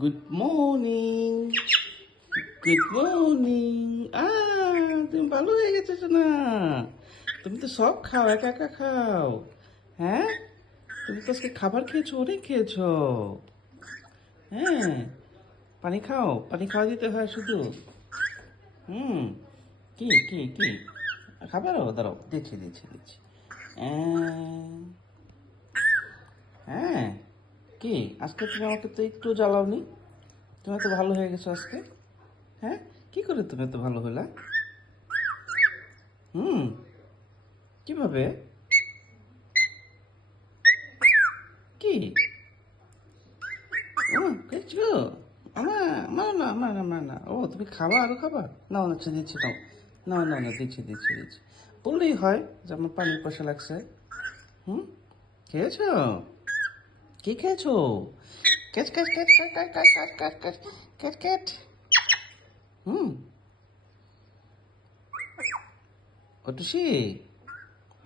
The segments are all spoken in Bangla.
Good morning, good morning. তুমি ভালো হয়ে গেছো না? তুমি তো সব খাও, একা একা খাও। হ্যাঁ, তুমি তো আজকে খাবার খেয়েছো, অনেক খেয়েছো। হ্যাঁ, পানি খাও, পানি খাওয়া দিতে হয় শুধু। হুম, কি কি কি খাবারও দাঁড়াও, দিচ্ছি দিচ্ছি দিচ্ছি। হ্যাঁ, কি আজকে তুমি আমাকে তো একটু জ্বালাওনি। তুমি তো ভালো হয়ে গেছো আজকে। হ্যাঁ, কি করে তুমি এত ভালো হলা? হুম, কিভাবে? কি? ও কিছু আমার আমার না আমার না আমার না ও তুমি খাবা, আরো খাবা? নাও না, আচ্ছা দিচ্ছি, নাও নাও নাও না, দিচ্ছি দিচ্ছি দিচ্ছি। বললেই হয় যে আমার পানির পয়সা লাগছে। হুম, খেয়েছো? কি খেয়েছো? Catch catch catch catch catch catch catch catch catch catch. হুম, ও টুসি,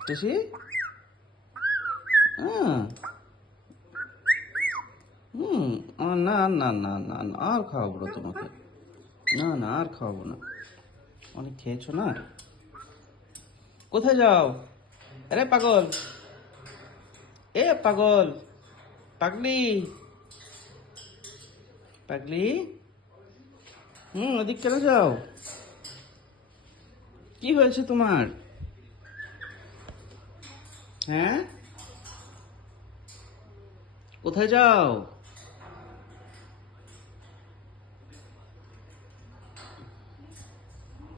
টুসি। হ্যাঁ। হুম, না না না না না, আর খাওয়াবো না তোমাকে। না না, আর খাওয়াবো না। অনেক খেয়েছো না। কোথায় যাও? আরে পাগল, এ পাগল, পাগলি, পাগলি। ওদিক কেন যাও? কি হয়েছে তোমার? হ্যাঁ, কোথায় যাও?